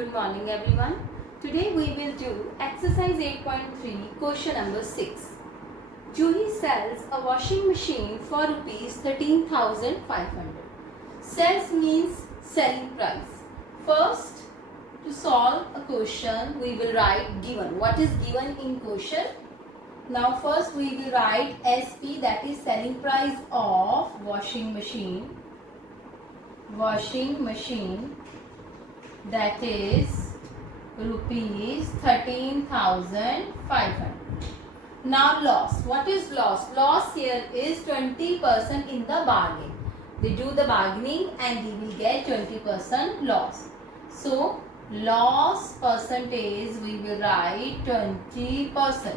Good morning everyone. Today we will do exercise 8.3 question number 6. Juhi sells a washing machine for rupees 13,500. Sells means selling price. First, to solve a question we will write given. What is given in question? Now first we will write SP, that is selling price of washing machine. Washing machine, that is rupees 13,500. Now loss. What is loss? Loss here is 20% in the bargain. They do the bargaining and they will get 20% loss. So loss percentage we will write 20%.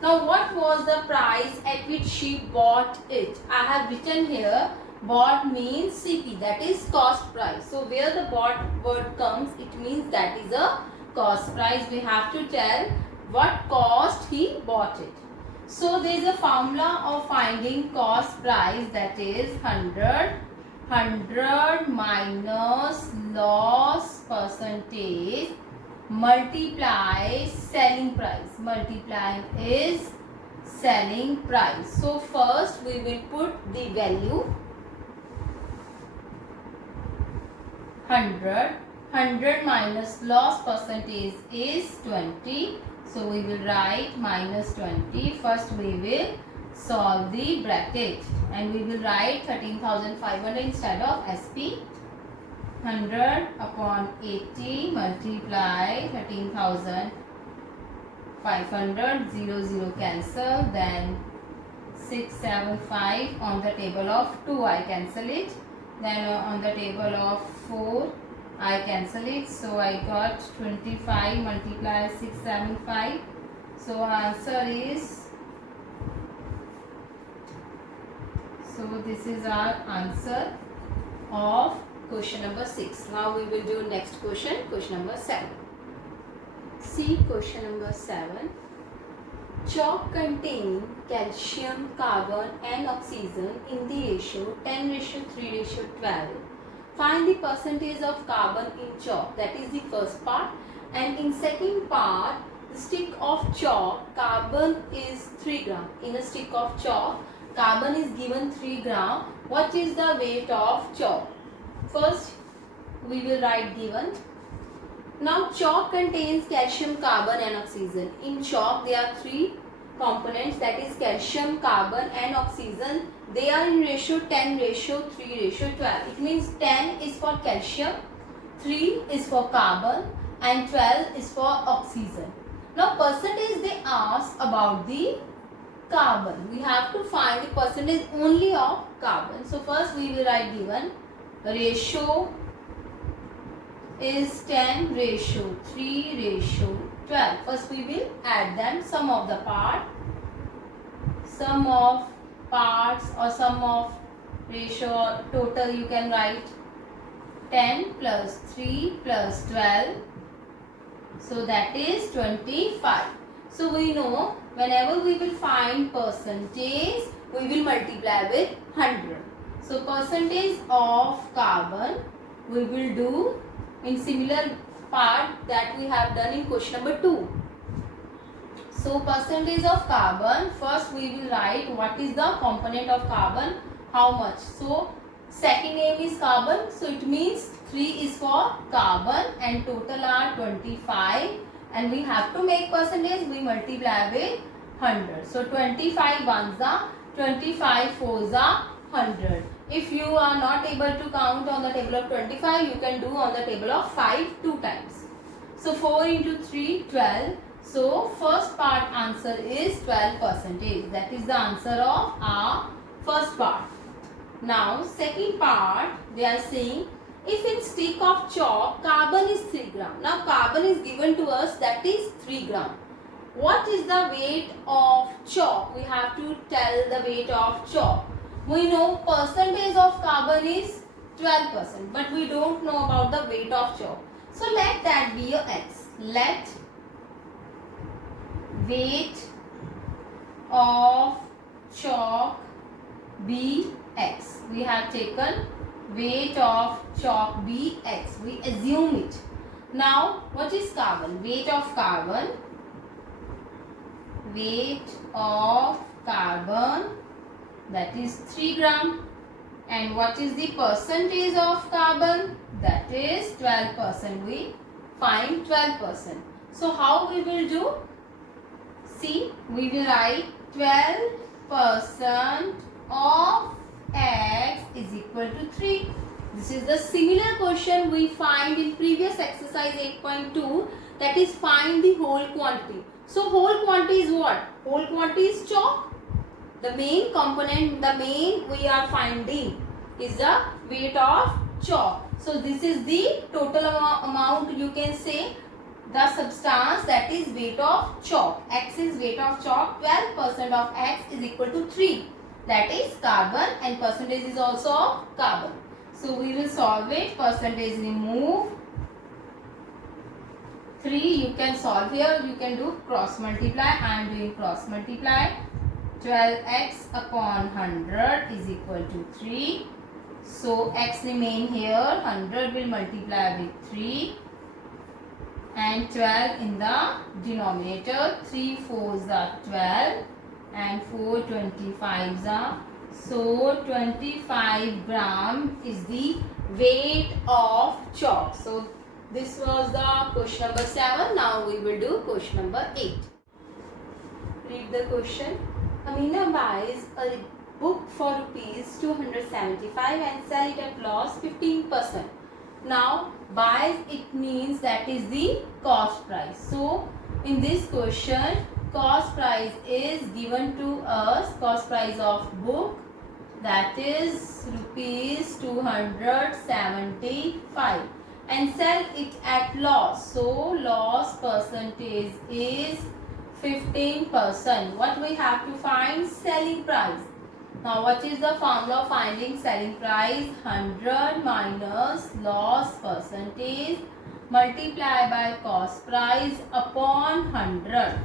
Now what was the price at which she bought it? I have written here bought means CP, that is cost price. So where the bought word comes, it means that is a cost price. We have to tell what cost he bought it. So there is a formula of finding cost price, that is 100 minus loss percentage multiply selling price. Multiplying is selling price. So first we will put the value 100 minus loss percentage is 20. So we will write minus 20. First we will solve the bracket and we will write 13,500 instead of SP. 100 upon 80 multiply 13,500, 0 cancel, then 675 on the table of 2 I cancel it, then on the table of 4 I cancel it. So I got 25 multiply 675. So answer is, so this is our answer of question number 6. Now we will do next question, question number 7. See question number 7. Chalk contain calcium, carbon and oxygen in the ratio 10:3:12. Find the percentage of carbon in chalk. That is the first part. And in second part, the stick of chalk, carbon is 3 gram. In a stick of chalk, carbon is given 3 gram. What is the weight of chalk? First, we will write given. Now chalk contains calcium, carbon and oxygen. In chalk there are 3 components, that is calcium, carbon and oxygen. They are in ratio 10:3:12. It means 10 is for calcium, 3 is for carbon and 12 is for oxygen. Now percentage they ask about the carbon. We have to find the percentage only of carbon. So first we will write given. Ratio is 10:3:12. First we will add them, sum of the part, sum of parts or sum of ratio or total you can write 10 plus 3 plus 12. So that is 25. So we know whenever we will find percentage, we will multiply with 100. So percentage of carbon we will do in similar part that we have done in question number 2. So percentage of carbon, first we will write what is the component of carbon, how much. So second name is carbon, so it means 3 is for carbon and total are 25, and we have to make percentage, we multiply with 100. So 25 ones are 25 fours are 100. If you are not able to count on the table of 25, you can do on the table of 5 2 times. So 4 into 3, 12. So first part answer is 12%. That is the answer of our first part. Now second part, they are saying if in stick of chalk carbon is 3 gram. Now carbon is given to us, that is 3 gram. What is the weight of chalk? We have to tell the weight of chalk. We know percentage of carbon is 12%, but we don't know about the weight of chalk. So let that be a x. Let weight of chalk be x. We have taken weight of chalk be x. We assume it. Now, what is carbon? Weight of carbon. Weight of carbon, that is 3 gram. And what is the percentage of carbon? That is 12%. We find 12%. So how we will do? See, we will write 12% of X is equal to 3. This is the similar question we find in previous exercise 8.2, that is find the whole quantity. So whole quantity is what? Whole quantity is chalk. The main component, the main we are finding is the weight of chalk. So this is the total amount, you can say, the substance, that is weight of chalk. X is weight of chalk. 12% of X is equal to 3. That is carbon, and percentage is also of carbon. So we will solve it. Percentage remove. 3 you can solve here. You can do cross multiply. I am doing cross multiply. 12x upon 100 is equal to 3. So x remain here. 100 will multiply with 3. And 12 in the denominator. 3 4s are 12. And 4 25s are. So 25 gram is the weight of chalk. So this was the question number 7. Now we will do question number 8. Read the question. Amina buys a book for rupees 275 and sell it at loss 15%. Now buys, it means that is the cost price. So in this question, cost price is given to us, cost price of book, that is rupees 275, and sell it at loss. So loss percentage is 15%. What we have to find? Selling price. Now what is the formula of finding selling price? 100 minus loss percentage multiplied by cost price upon 100.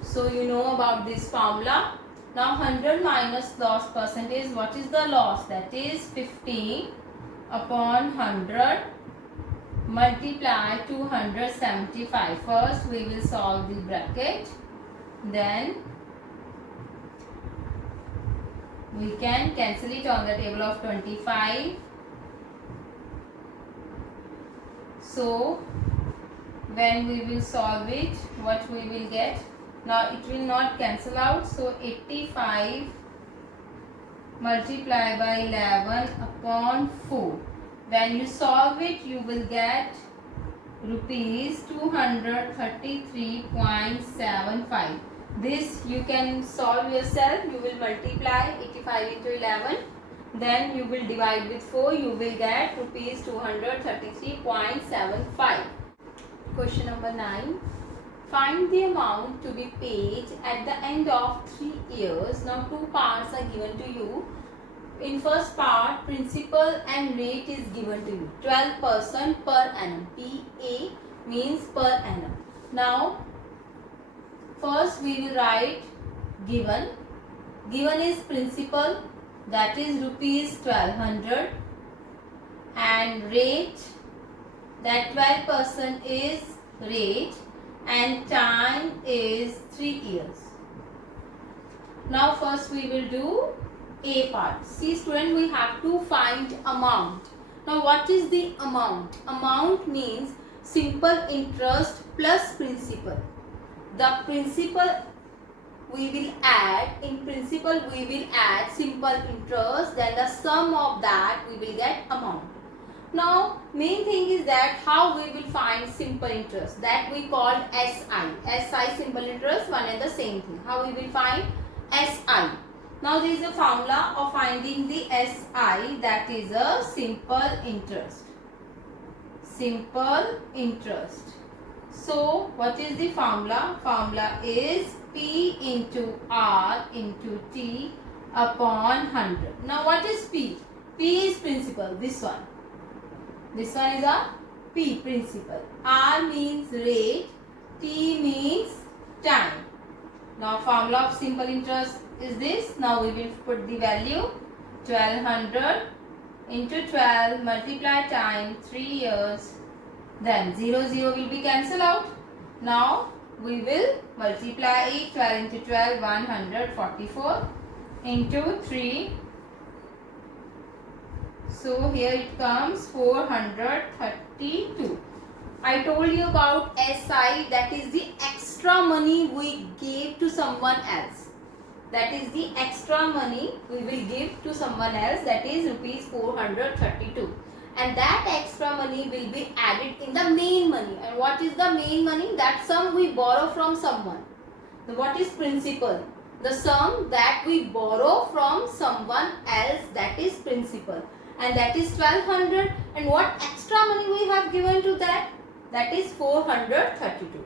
So you know about this formula. Now 100 minus loss percentage, what is the loss? That is 15 upon 100 multiply 275. First we will solve the bracket, then we can cancel it on the table of 25. So when we will solve it, what we will get? Now it will not cancel out. So 85 multiplied by 11 upon 4. When you solve it, you will get rupees 233.75. This you can solve yourself. You will multiply 85 into 11. Then you will divide with 4. You will get rupees 233.75. Question number 9. Find the amount to be paid at the end of 3 years. Now 2 parts are given to you. In first part, principal and rate is given to you. 12% per annum. PA means per annum. Now first we will write given. Given is principal, that is rupees 1200, and rate, that 12% is rate, and time is 3 years. Now first we will do A part. See student, we have to find amount. Now what is the amount? Amount means simple interest plus principal. The principal we will add, in principal we will add simple interest, then the sum of that we will get amount. Now main thing is that how we will find simple interest, that we called SI. SI simple interest, one and the same thing. How we will find SI? Now there is a formula of finding the SI, that is a simple interest. Simple interest. So what is the formula? Formula is P into R into T upon 100. Now what is P? P is principal, this one. This one is a P, principal. R means rate, T means time. Now formula of simple interest is this. Now we will put the value 1200 into 12 multiply time 3 years Then 0, 0 will be cancelled out. Now we will multiply it. 12 into 12, 144 into 3. So here it comes 432. I told you about SI, that is the extra money we gave to someone else. That is the extra money we will give to someone else, that is rupees 432. And that extra money will be added in the main money. And what is the main money? That sum we borrow from someone. What is principal? The sum that we borrow from someone else, that is principal. And that is 1200. And what extra money we have given to that? That is 432.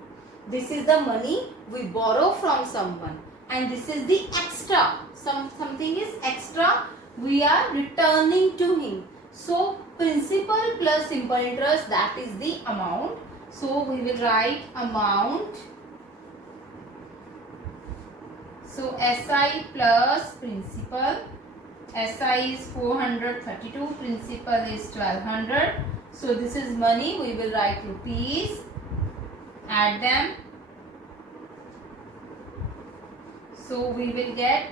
This is the money we borrow from someone. And this is the extra. Something is extra, we are returning to him. So principal plus simple interest, that is the amount. So we will write amount. So SI plus principal. SI is 432, principal is 1200. So this is money, we will write rupees, add them. So we will get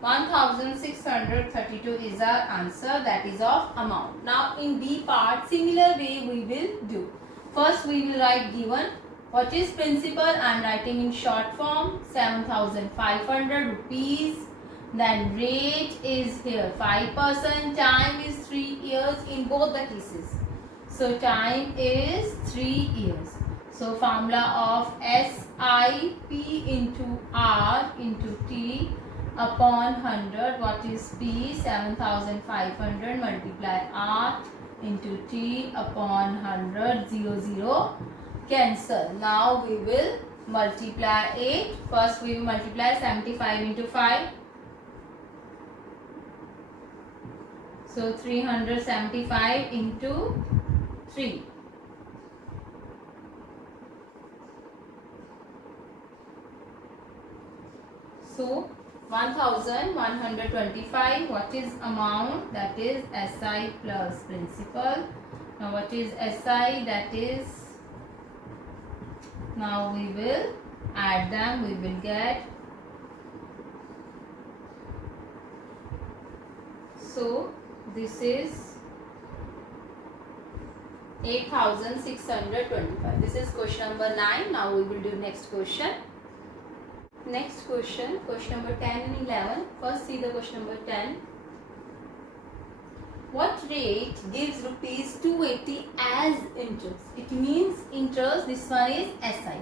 1632 is our answer, that is of amount. Now in B part, similar way we will do. First we will write given. What is principal? I am writing in short form, 7500 rupees. Then rate is here 5%, time is 3 years in both the cases. So time is 3 years. So formula of SIP into R into T upon 100. What is P? 7500 multiply R into T upon 100. 0, 0 cancel. Now we will multiply it. First we will multiply 75 into 5. So 375 into 3. So 1125. What is amount? That is SI plus principal. Now what is SI? That is, now we will add them. We will get, so this is 8625. This is question number 9. Now we will do next question. Next question, question number 10 and 11. First see the question number 10. What rate gives rupees 280 as interest? It means interest, this one is SI.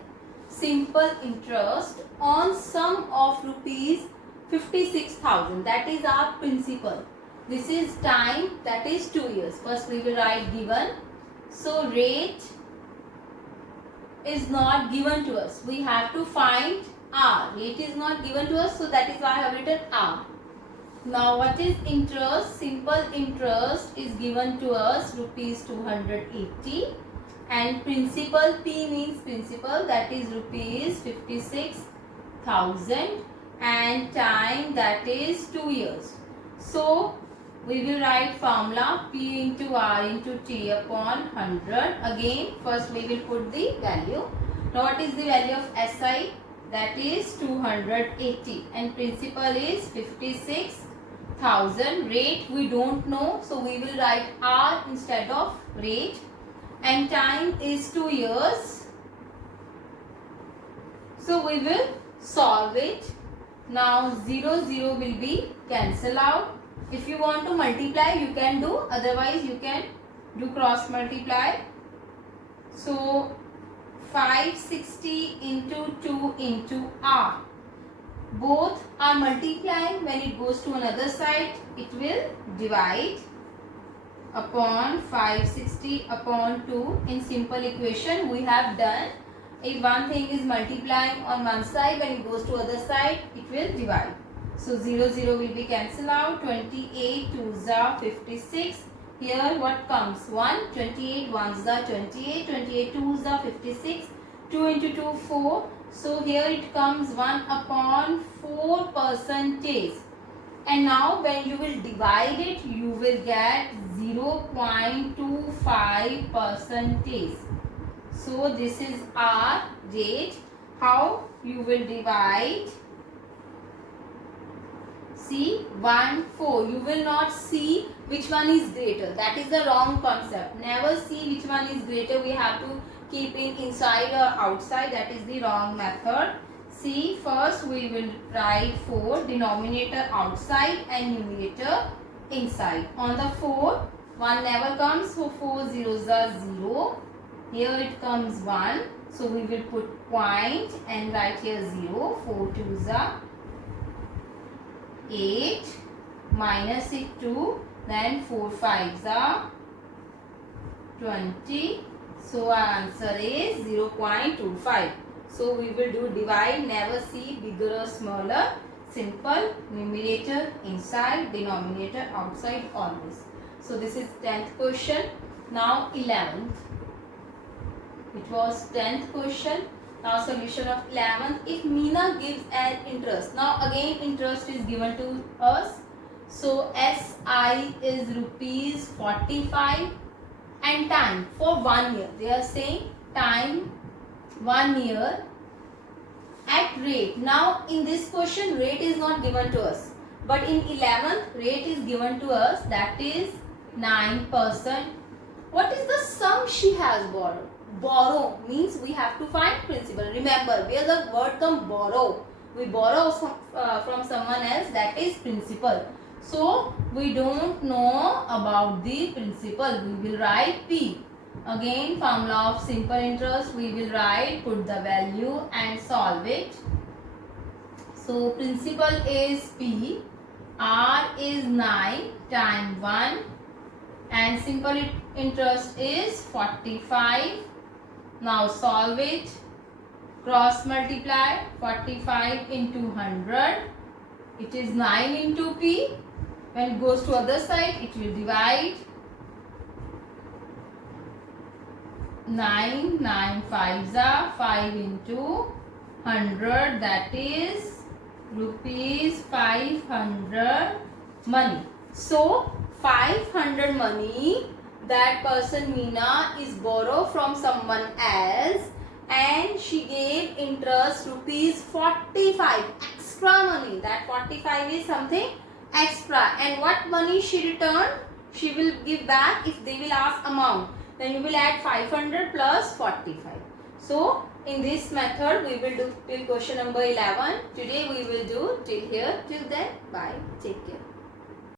Simple interest on sum of rupees 56,000. That is our principal. This is time, that is 2 years. First we will write given. So rate is not given to us. We have to find R. Rate is not given to us, so that is why I have written R. Now what is interest? Simple interest is given to us rupees 280, and principal, P means principal, that is rupees 56,000, and time, that is 2 years. So we will write formula P into R into T upon 100. Again first we will put the value. Now what is the value of SI? That is 280, and principal is 56,000. Rate we don't know, so we will write R instead of rate, and time is 2 years. So we will solve it. Now 0, 0 will be cancelled out. If you want to multiply, you can do, otherwise you can do cross multiply. So 560 into 2 into R. Both are multiplying. When it goes to another side, it will divide upon 560 upon 2. In simple equation we have done. If one thing is multiplying on one side, when it goes to other side, it will divide. So 0, 0 will be cancelled out. 28 2s are 56. Here what comes? 1. 28 1s are 28. 28 2s are 56. 2 into 2 4. So here it comes 1 upon 4 percentage. And now when you will divide it, you will get 0.25 percentage. So this is our rate. How you will divide? See 1, 4. You will not see which one is greater. That is the wrong concept. Never see which one is greater. We have to keep it inside or outside. That is the wrong method. See, first we will write 4, denominator outside and numerator inside. On the 4, 1 never comes, so 4 zeros are 0. Here it comes 1, so we will put point and write here 0. 4 twos are 8, minus it 2, then 4 fives are 20. So our answer is 0.25. So we will do divide, never see bigger or smaller. Simple, numerator inside, denominator outside, always. So this is 10th question. Now 11th. It was 10th question. Now solution of 11th. If Meena gives an interest. Now again interest is given to us. So SI is rupees 45 and time for 1 year. They are saying time 1 year at rate. Now in this question rate is not given to us. But in 11th rate is given to us, that is 9%. What is the sum she has borrowed? Borrow means we have to find principal. Remember, where the word come borrow, we borrow from someone else, that is principal. So we don't know about the principal. We will write P. Again, formula of simple interest, we will write, put the value and solve it. So principal is P, R is 9 times 1 and simple interest is 45. Now solve it. Cross multiply 45 into 100. It is 9 into P. When it goes to other side, it will divide. 9 fives are 5 into 100. That is rupees 500 money. So 500 money that person Meena is borrow from someone else and she gave interest rupees 45 extra money. That 45 is something extra, and what money she returned, she will give back if they will ask amount. Then you will add 500 plus 45. So in this method we will do till question number 11. Today we will do till here. Till then, bye. Take care.